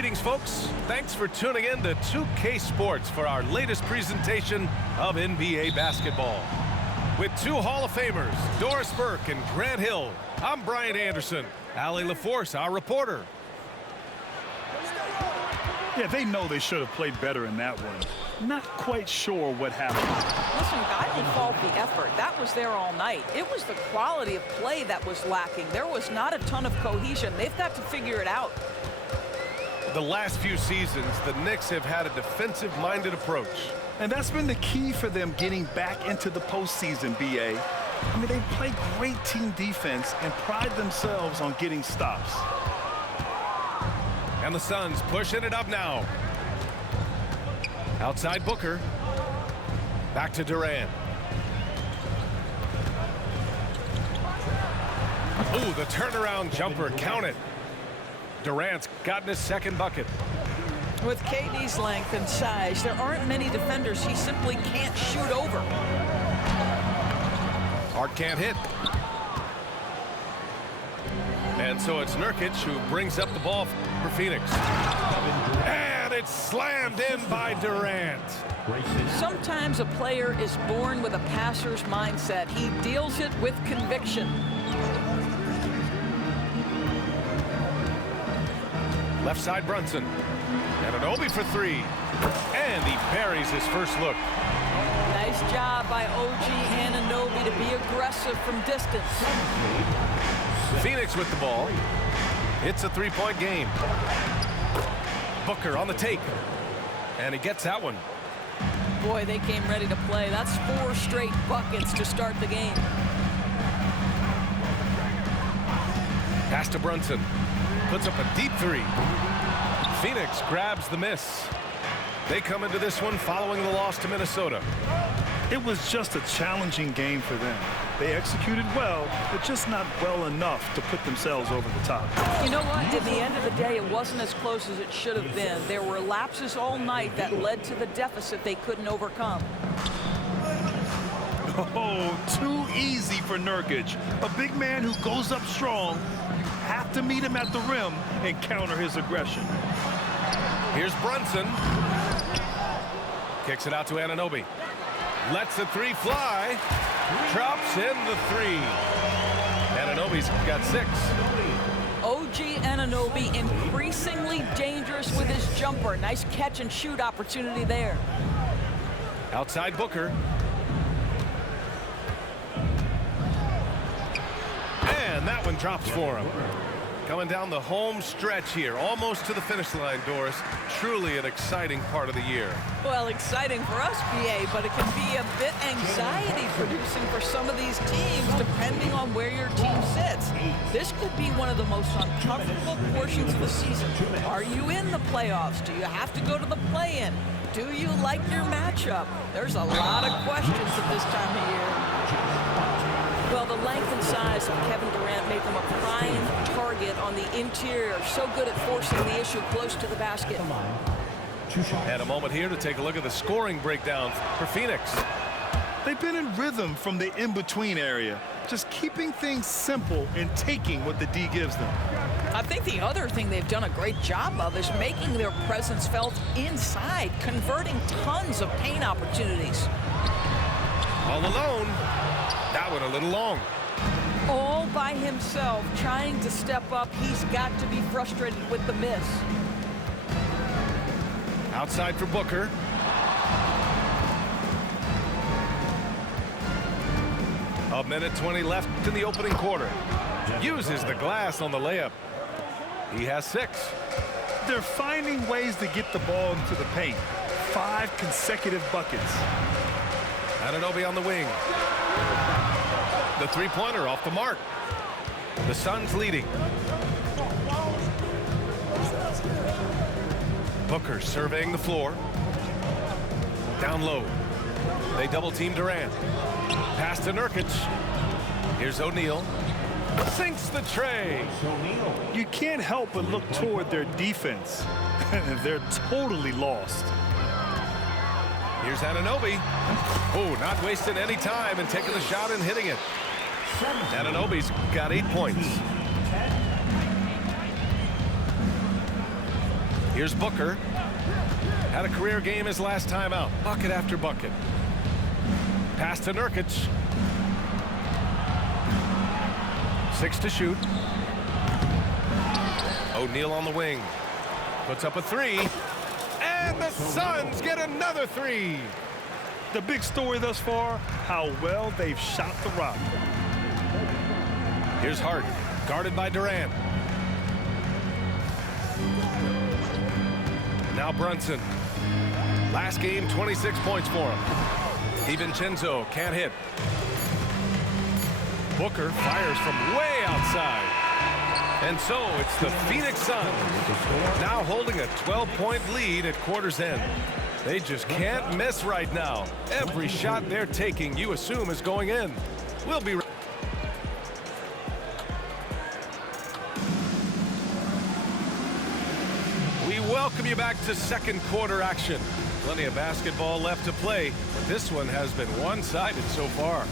Greetings, folks. Thanks for tuning in to 2K Sports for our latest presentation of NBA basketball. With two Hall of Famers, Doris Burke and Grant Hill, I'm Brian Anderson. Allie LaForce, our reporter. Yeah, they know they should have played better in that one. Not quite sure what happened. Listen, I don't fault the effort. That was there all night. It was the quality of play that was lacking. There was not a ton of cohesion. They've got to figure it out. The last few seasons, the Knicks have had a defensive-minded approach. And that's been the key for them getting back into the postseason, B.A. I mean, they play great team defense and pride themselves on getting stops. And the Suns pushing it up now. Outside Booker. Back to Durant. Ooh, the turnaround jumper, count it. Durant's gotten his second bucket. With KD's length and size, there aren't many defenders he simply can't shoot over. Hart can't hit. And so it's Nurkic who brings up the ball for Phoenix. And it's slammed in by Durant. Sometimes a player is born with a passer's mindset. He deals it with conviction. Left side Brunson. Anunoby for three. And he buries his first look. Nice job by OG Anunoby to be aggressive from distance. Phoenix with the ball. It's a three-point game. Booker on the take. And he gets that one. Boy, they came ready to play. That's 4 straight buckets to start the game. Pass to Brunson. Puts up a deep three. Phoenix grabs the miss. They come into this one following the loss to Minnesota. It was just a challenging game for them. They executed well, but just not well enough to put themselves over the top. You know what? At the end of the day, it wasn't as close as it should have been. There were lapses all night that led to the deficit they couldn't overcome. Oh, too easy for Nurkic. A big man who goes up strong. You have to meet him at the rim and counter his aggression. Here's Brunson. Kicks it out to Anunoby. Lets the three fly. Drops in the three. Anunoby's got 6. OG Anunoby increasingly dangerous with his jumper. Nice catch and shoot opportunity there. Outside Booker. And that one drops for him. Coming down the home stretch here, almost to the finish line, Doris. Truly an exciting part of the year. Well, exciting for us, BA, but it can be a bit anxiety-producing for some of these teams, depending on where your team sits. This could be one of the most uncomfortable portions of the season. Are you in the playoffs? Do you have to go to the play-in? Do you like your matchup? There's a lot of questions at this time of year. Well, the length and size of Kevin Durant make him a prime target on the interior. So good at forcing the issue close to the basket. And a moment here to take a look at the scoring breakdown for Phoenix. They've been in rhythm from the in-between area, just keeping things simple and taking what the D gives them. I think the other thing they've done a great job of is making their presence felt inside, converting tons of paint opportunities. All alone. That one a little long. All by himself, trying to step up. He's got to be frustrated with the miss. Outside for Booker. A minute 20 left in the opening quarter. Uses the glass on the layup. He has 6. They're finding ways to get the ball into the paint. 5 consecutive buckets. Anunoby on the wing. The three-pointer off the mark. The Suns leading. Booker surveying the floor. Down low. They double-team Durant. Pass to Nurkic. Here's O'Neal. Sinks the tray. You can't help but look toward their defense. They're totally lost. Here's Anunoby. Oh, not wasting any time and taking the shot and hitting it. Anunoby's got 8 points. Here's Booker. Had a career game his last time out. Bucket after bucket. Pass to Nurkic. 6 to shoot. O'Neal on the wing. Puts up a 3. And the Suns get another 3. The big story thus far, how well they've shot the rock. Here's Harden, guarded by Durant. Now Brunson. Last game, 26 points for him. DiVincenzo can't hit. Booker fires from way outside. And so it's the Phoenix Suns now holding a 12-point lead at quarter's end. They just can't miss right now. Every shot they're taking, you assume, is going in. We'll be right back. Welcome you back to second quarter action. Plenty of basketball left to play, but this one has been one-sided so far.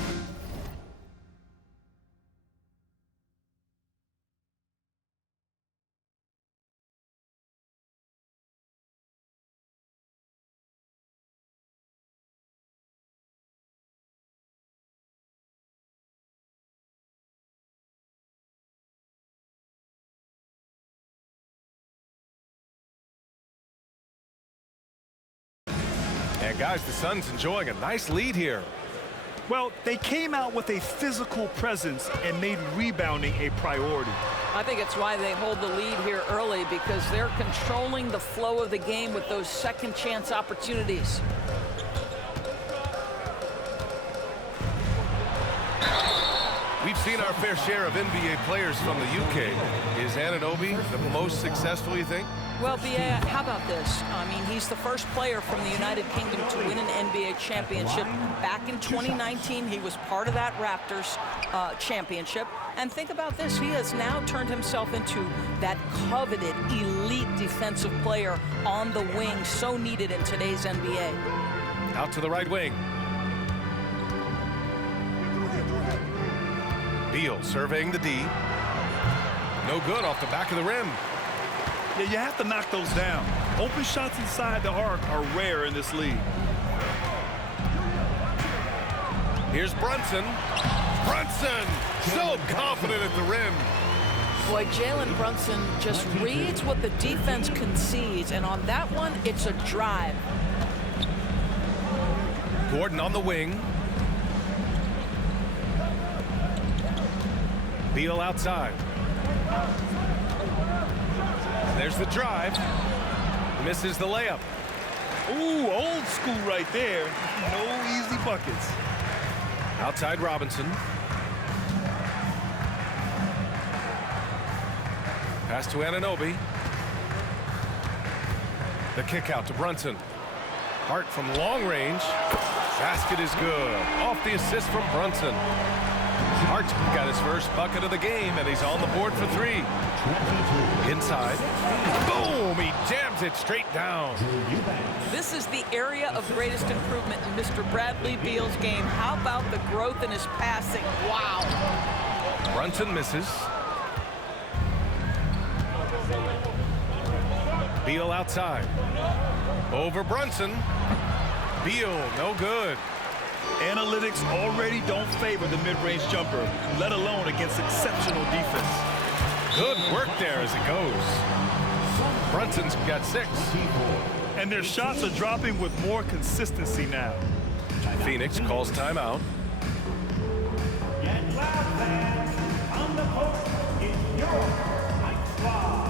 And guys, the Suns enjoying a nice lead here. Well, they came out with a physical presence and made rebounding a priority. I think it's why they hold the lead here early, because they're controlling the flow of the game with those second chance opportunities. We've seen our fair share of NBA players from the UK. Is Anunoby the most successful, you think? Well, B.A., how about this? I mean, he's the first player from the United Kingdom to win an NBA championship. Back in 2019, he was part of that Raptors championship. And think about this. He has now turned himself into that coveted elite defensive player on the wing, so needed in today's NBA. Out to the right wing. Beal surveying the D. No good off the back of the rim. Yeah, you have to knock those down. Open shots inside the arc are rare in this league. Here's Brunson. Brunson, so confident at the rim. Boy, Jalen Brunson just reads what the defense concedes, and on that one, it's a drive. Gordon on the wing. Beal outside. There's the drive. Misses the layup. Ooh, old school right there. No easy buckets. Outside Robinson. Pass to Anunoby. The kick out to Brunson. Hart from long range. Basket is good. Off the assist from Brunson. Hart got his first bucket of the game, and he's on the board for 3. Inside. Boom! He jams it straight down. This is the area of greatest improvement in Mr. Bradley Beal's game. How about the growth in his passing? Wow. Brunson misses. Beal outside. Over Brunson. Beal, no good. Analytics already don't favor the mid-range jumper, let alone against exceptional defense. Good work there as it goes. Brunson's got 6. And their shots are dropping with more consistency now. Phoenix calls timeout. On the court is your Night Squad.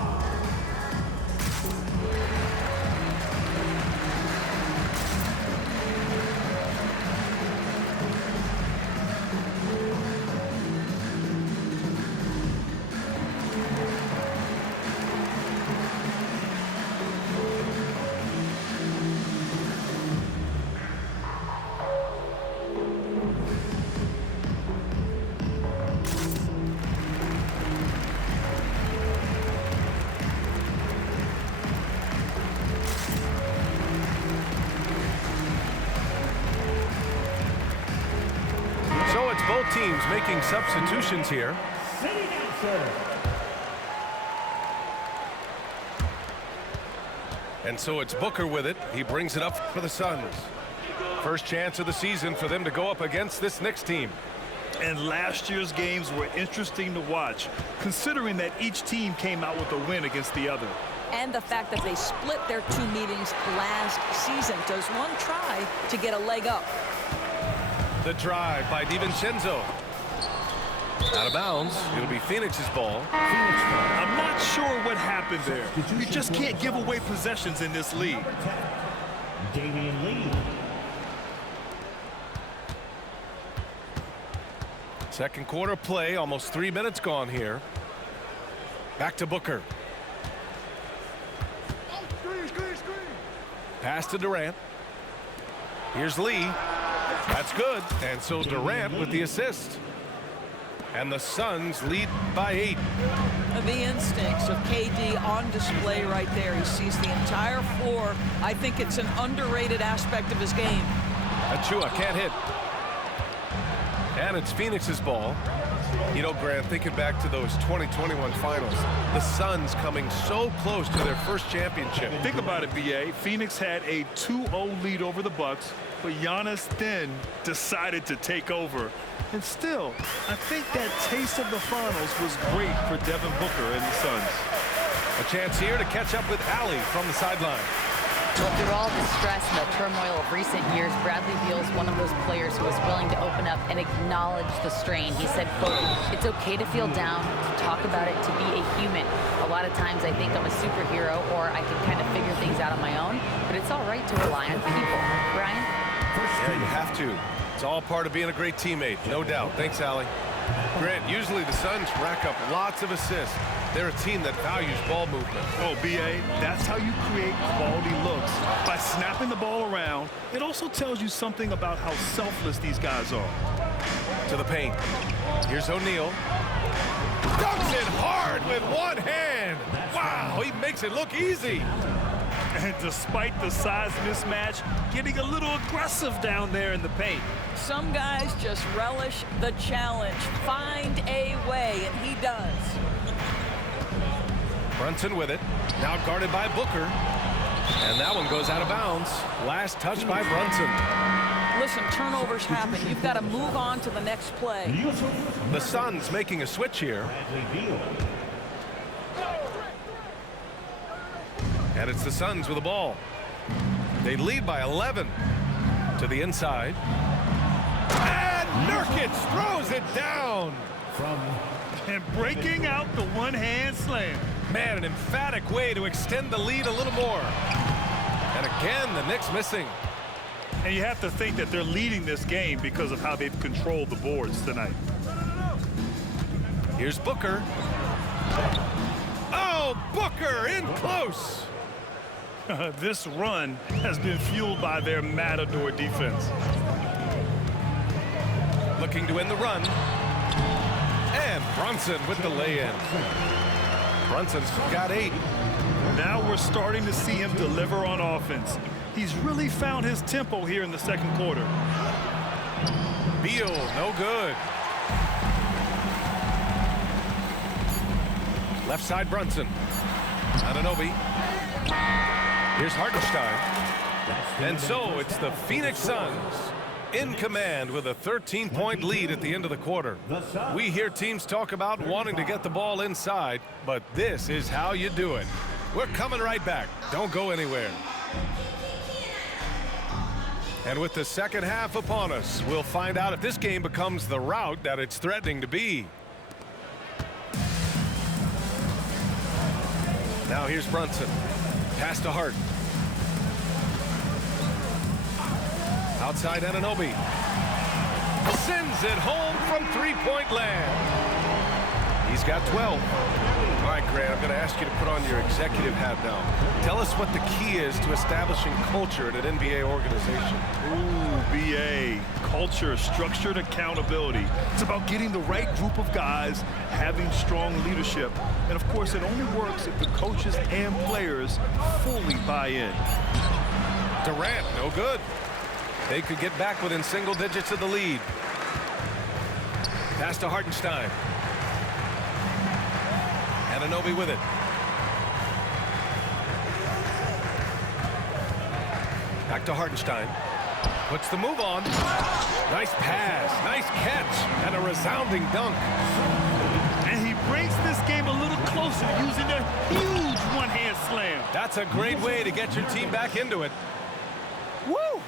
Both teams making substitutions here. And so it's Booker with it. He brings it up for the Suns. First chance of the season for them to go up against this Knicks team. And last year's games were interesting to watch, considering that each team came out with a win against the other. And the fact that they split their 2 meetings last season. Does one try to get a leg up? The drive by DiVincenzo. Out of bounds. It'll be Phoenix's ball. I'm not sure what happened there. You just can't give away possessions in this league. Damian Lee. Second quarter play, almost 3 minutes gone here. Back to Booker. Pass to Durant. Here's Lee. That's good. And so Durant with the assist. And the Suns lead by 8. The instincts of KD on display right there. He sees the entire floor. I think it's an underrated aspect of his game. Achua can't hit. And it's Phoenix's ball. You know, Grant, thinking back to those 2021 finals, the Suns coming so close to their first championship. Think about it, B.A. Phoenix had a 2-0 lead over the Bucks, but Giannis then decided to take over. And still, I think that taste of the finals was great for Devin Booker and the Suns. A chance here to catch up with Allie from the sideline. Well, through all the stress and the turmoil of recent years, Bradley Beal is one of those players who was willing to open up and acknowledge the strain. He said, quote, "It's okay to feel down, to talk about it, to be a human. A lot of times I think I'm a superhero or I can kind of figure things out on my own, but it's all right to rely on people." Brian? Yeah, you have to. It's all part of being a great teammate, no doubt. Thanks, Allie. Grant, usually the Suns rack up lots of assists. They're a team that values ball movement. Oh, B.A., that's how you create quality looks. By snapping the ball around, it also tells you something about how selfless these guys are. To the paint. Here's O'Neal. Dunks it hard with one hand. Wow, he makes it look easy. And despite the size mismatch, getting a little aggressive down there in the paint. Some guys just relish the challenge. Find a way, and he does. Brunson with it. Now guarded by Booker. And that one goes out of bounds. Last touch by Brunson. Listen, turnovers happen. You've got to move on to the next play. The Suns making a switch here. And it's the Suns with the ball. They lead by 11. To the inside. And Nurkic throws it down. And breaking out the one-hand slam. Man, an emphatic way to extend the lead a little more. And again, the Knicks missing. And you have to think that they're leading this game because of how they've controlled the boards tonight. Here's Booker. Oh, Booker in close. This run has been fueled by their Matador defense. Looking to win the run. And Brunson with the lay-in. Brunson's got 8. Now we're starting to see him deliver on offense. He's really found his tempo here in the second quarter. Beal, no good. Left side Brunson. Anunoby. Here's Hartenstein. And so it's the Phoenix Suns in command with a 13-point lead at the end of the quarter. We hear teams talk about wanting to get the ball inside, but this is how you do it. We're coming right back. Don't go anywhere. And with the second half upon us, we'll find out if this game becomes the rout that it's threatening to be. Now here's Brunson. Pass to Hart. Outside Anunoby. Sends it home from three-point land. He's got 12. All right, Grant, I'm going to ask you to put on your executive hat now. Tell us what the key is to establishing culture at an NBA organization. Ooh, BA. Culture, structured accountability. It's about getting the right group of guys, having strong leadership. And, of course, it only works if the coaches and players fully buy in. Durant, no good. They could get back within single digits of the lead. Pass to Hartenstein. Anunoby with it. Back to Hartenstein. Puts the move on. Nice pass, nice catch, and a resounding dunk. And he brings this game a little closer using a huge one-hand slam. That's a great way to get your team back into it. Woo!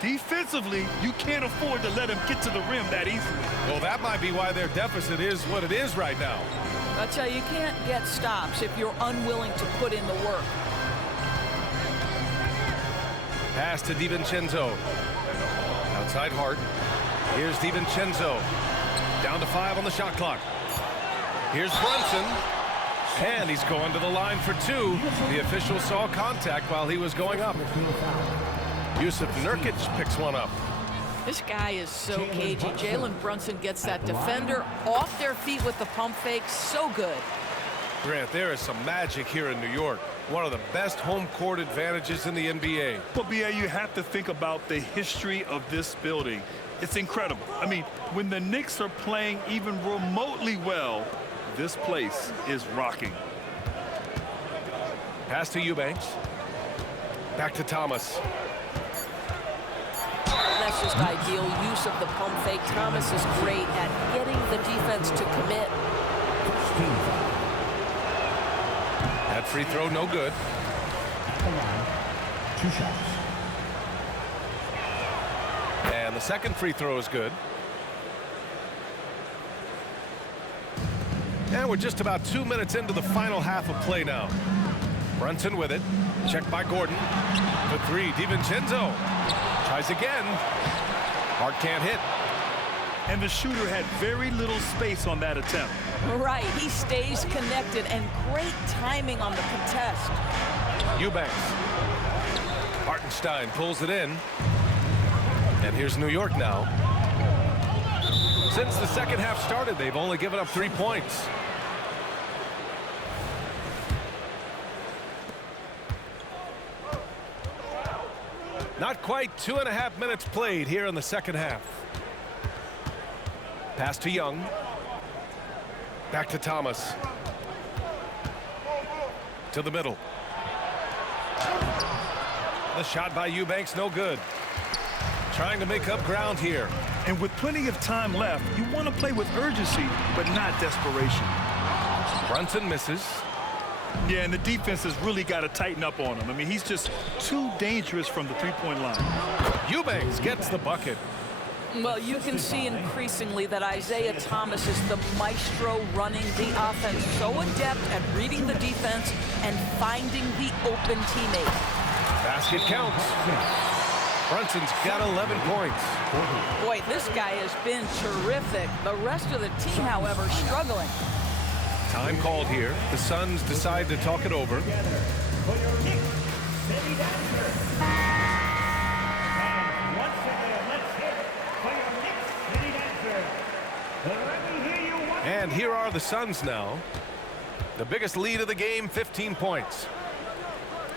Defensively, you can't afford to let him get to the rim that easily. Well, that might be why their deficit is what it is right now. I tell you, you can't get stops if you're unwilling to put in the work. Pass to DiVincenzo. Outside Hart. Here's DiVincenzo. Down to 5 on the shot clock. Here's Brunson. And he's going to the line for 2. The official saw contact while he was going up. Jusuf Nurkic picks one up. This guy is so cagey. Jalen Brunson gets that defender off their feet with the pump fake. So good. Grant, there is some magic here in New York. One of the best home court advantages in the NBA. But, B.A., you have to think about the history of this building. It's incredible. I mean, when the Knicks are playing even remotely well, this place is rocking. Pass to Eubanks. Back to Thomas. That's just ideal use of the pump fake. Thomas is great at getting the defense to commit. That free throw, no good. 2 shots. And the second free throw is good. And we're just about 2 minutes into the final half of play now. Brunson with it. Checked by Gordon. For 3, DiVincenzo. Tries again. Hart can't hit. And the shooter had very little space on that attempt. Right, he stays connected, and great timing on the contest. Eubanks. Hartenstein pulls it in. And here's New York now. Since the second half started, they've only given up 3 points. Not quite 2.5 minutes played here in the second half. Pass to Young. Back to Thomas. To the middle. The shot by Eubanks, no good. Trying to make up ground here. And with plenty of time left, you want to play with urgency, but not desperation. Brunson misses. Yeah, and the defense has really got to tighten up on him. I mean, he's just too dangerous from the three-point line. Eubanks gets the bucket. Well, you can see increasingly that Isaiah Thomas is the maestro running the offense, so adept at reading the defense and finding the open teammate. Basket counts. Brunson's got 11 points. Boy, this guy has been terrific. The rest of the team, however, struggling. Time called here. The Suns decide to talk it over. For your Knicks City Dancer. And once again, let's hear it for your Knicks City Dancer. Let me hear you once And here are the Suns now. The biggest lead of the game, 15 points.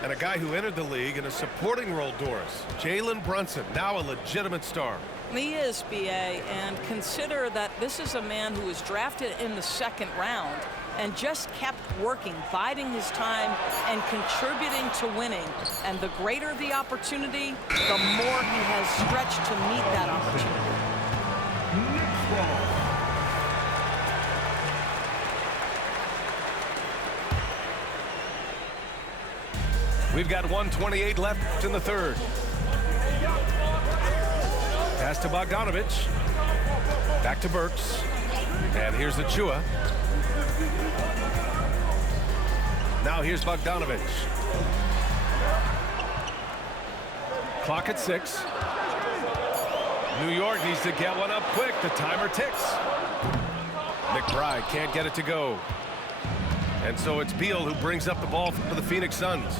And a guy who entered the league in a supporting role, Doris. Jalen Brunson, now a legitimate star. He is, B.A., and consider that this is a man who was drafted in the second round and just kept working, biding his time, and contributing to winning. And the greater the opportunity, the more he has stretched to meet that opportunity. We've got 1:28 left in the third. Pass to Bogdanovich. Back to Burks. And here's Achua. Now here's Bogdanovich. Clock at 6. New York needs to get one up quick. The timer ticks. McBride can't get it to go. And so it's Beal who brings up the ball for the Phoenix Suns.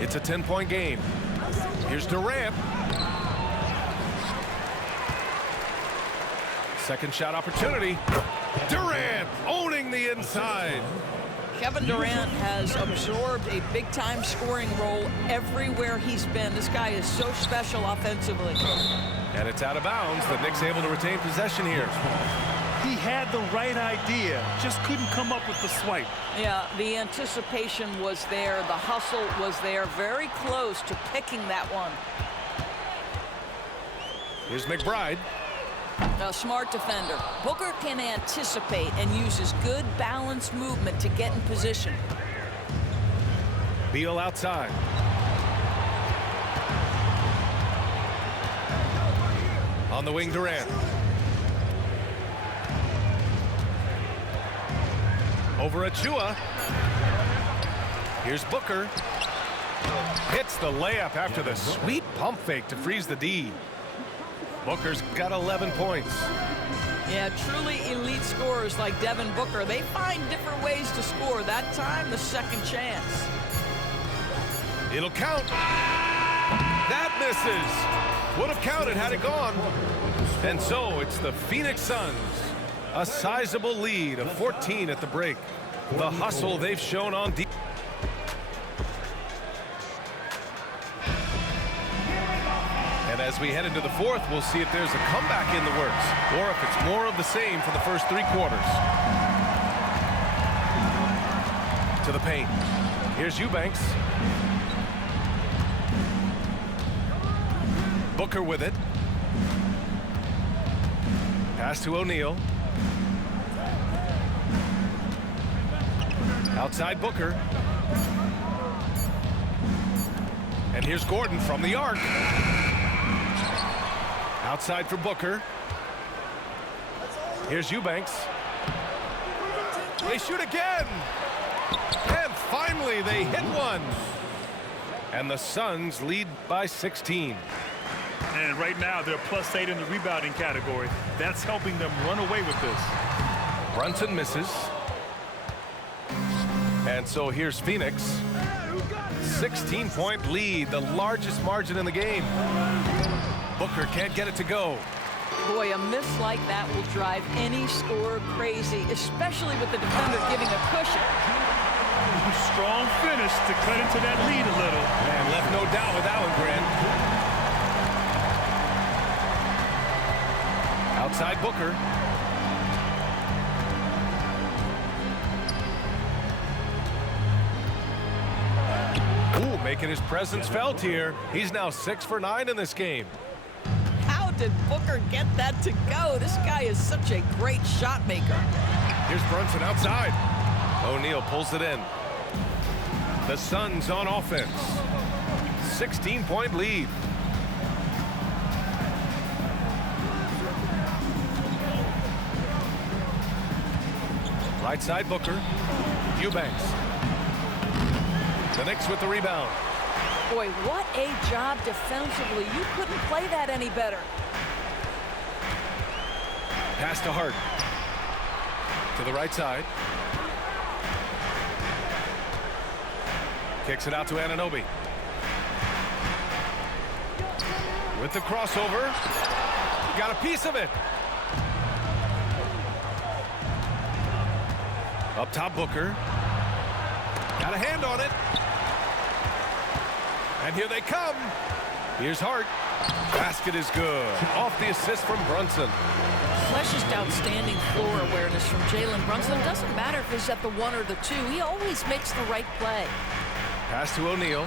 It's a 10-point game. Here's Durant. Second shot opportunity. Durant owning the inside. Kevin Durant has absorbed a big-time scoring role everywhere he's been. This guy is so special offensively. And it's out of bounds. The Knicks able to retain possession here. He had the right idea, just couldn't come up with the swipe. Yeah, the anticipation was there. The hustle was there. Very close to picking that one. Here's McBride. A smart defender. Booker can anticipate and uses good balanced movement to get in position. Beal outside. On the wing, Durant. Over Achua. Here's Booker. Hits the layup after the sweet pump fake to freeze the D. Booker's got 11 points. Yeah, truly elite scorers like Devin Booker. They find different ways to score. That time, the second chance. It'll count. That misses. Would have counted had it gone. And so it's the Phoenix Suns. A sizable lead of 14 at the break. The hustle they've shown on defense. And as we head into the fourth, we'll see if there's a comeback in the works or if it's more of the same for the first 3 quarters. To the paint. Here's Eubanks. Booker with it. Pass to O'Neal. Outside Booker. And here's Gordon from the arc. Outside for Booker. Here's Eubanks. They shoot again. And finally they hit one. And the Suns lead by 16. And right now they're +8 in the rebounding category. That's helping them run away with this. Brunson misses. And so here's Phoenix. 16-point lead, the largest margin in the game. Booker can't get it to go. Boy, a miss like that will drive any scorer crazy, especially with the defender giving a cushion. Strong finish to cut into that lead a little. And left no doubt with that one, Grant. Outside Booker. Ooh, making his presence felt here. He's now 6 for 9 in this game. How did Booker get that to go? This guy is such a great shot maker. Here's Brunson outside. O'Neal pulls it in. The Suns on offense. 16-point lead. Right side Booker. Eubanks. The Knicks with the rebound. Boy, what a job defensively. You couldn't play that any better. Pass to Hart. To the right side. Kicks it out to Anunoby. With the crossover. Got a piece of it. Up top, Booker. Got a hand on it. And here they come. Here's Hart. Basket is good. Off the assist from Brunson. That's just outstanding floor awareness from Jalen Brunson. It doesn't matter if he's at the 1 or the 2. He always makes the right play. Pass to O'Neal.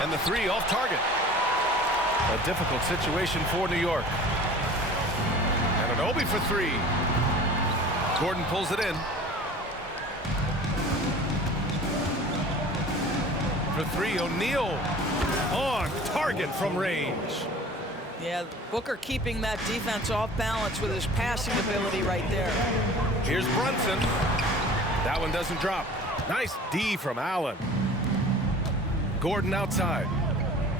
And the 3 off target. A difficult situation for New York. Anunoby for 3. Gordon pulls it in. For 3, O'Neal on target from range. Yeah, Booker keeping that defense off balance with his passing ability right there. Here's Brunson. That one doesn't drop. Nice D from Allen. Gordon outside.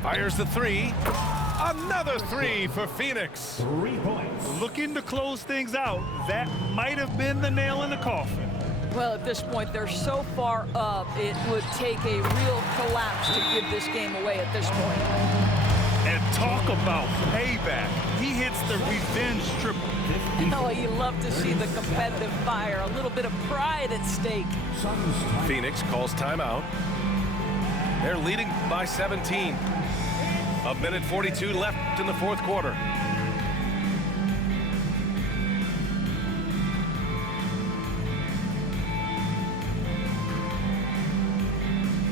Fires the 3. Another 3 for Phoenix. 3 points. Looking to close things out. That might have been the nail in the coffin. Well, at this point, they're so far up, it would take a real collapse to give this game away at this point. And talk about payback. He hits the revenge triple. Oh, you love to see the competitive fire. A little bit of pride at stake. Phoenix calls timeout. They're leading by 17. 1:42 left in the fourth quarter.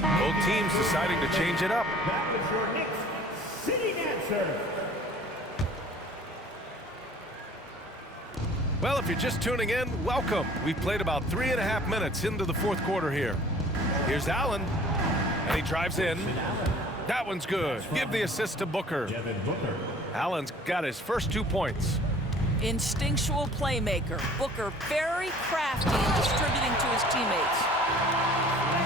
Both teams deciding to change it up. That was your Knicks City Dancer. Well, if you're just tuning in, welcome. We've played about 3.5 minutes into the fourth quarter here. Here's Allen, and he drives in. That one's good. Give the assist to Booker. Allen's got his first 2 points. Instinctual playmaker. Booker very crafty in distributing to his teammates.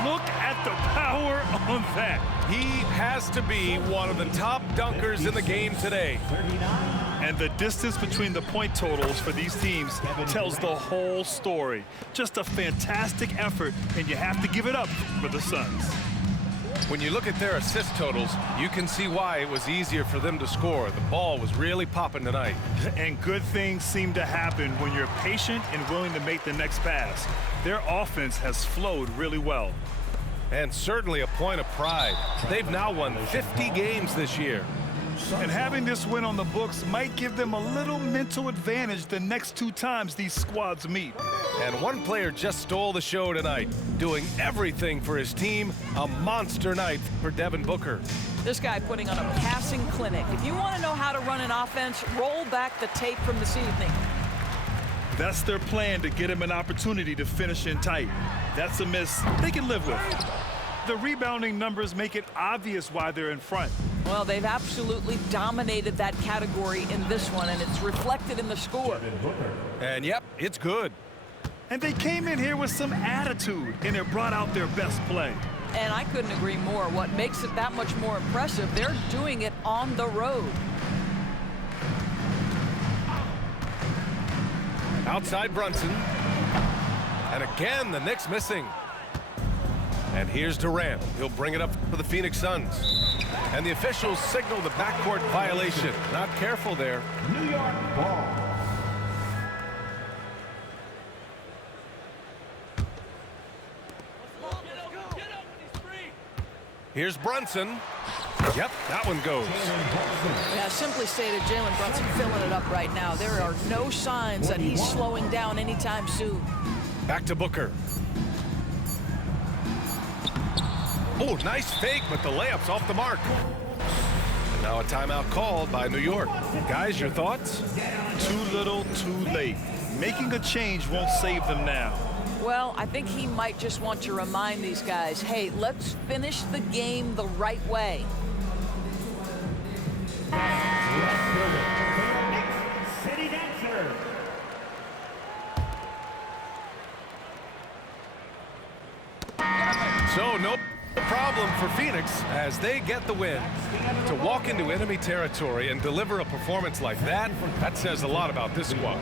Look at the power on that. He has to be one of the top dunkers in the game today. And the distance between the point totals for these teams tells the whole story. Just a fantastic effort, and you have to give it up for the Suns. When you look at their assist totals, you can see why it was easier for them to score. The ball was really popping tonight. And good things seem to happen when you're patient and willing to make the next pass. Their offense has flowed really well. And certainly a point of pride. They've now won 50 games this year. And having this win on the books might give them a little mental advantage the next 2 times these squads meet. And one player just stole the show tonight, doing everything for his team. A monster night for Devin Booker. This guy putting on a passing clinic. If you want to know how to run an offense, roll back the tape from this evening. That's their plan, to get him an opportunity to finish in tight. That's a miss they can live with. The rebounding numbers make it obvious why they're in front. Well, they've absolutely dominated that category in this one, and it's reflected in the score. And yep, it's good. And they came in here with some attitude, and it brought out their best play. And I couldn't agree more. What makes it that much more impressive, they're doing it on the road. Outside Brunson. And again, the Knicks missing. And here's Durant. He'll bring it up for the Phoenix Suns. And the officials signal the backcourt violation. Not careful there. New York ball. Here's Brunson. Yep, that one goes. Yeah, simply stated, Jalen Brunson filling it up right now. There are no signs that he's slowing down anytime soon. Back to Booker. Oh, nice fake, but the layup's off the mark. And now a timeout called by New York. Guys, your thoughts? Too little, too late. Making a change won't save them now. Well, I think he might just want to remind these guys, hey, let's finish the game the right way. City Dancer. So, no problem for Phoenix as they get the win. To walk into enemy territory and deliver a performance like that, that says a lot about this squad.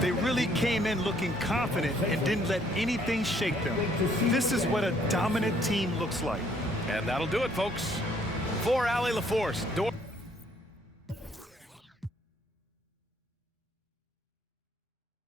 They really came in looking confident and didn't let anything shake them. This is what a dominant team looks like. And that'll do it, folks. For Allie LaForce.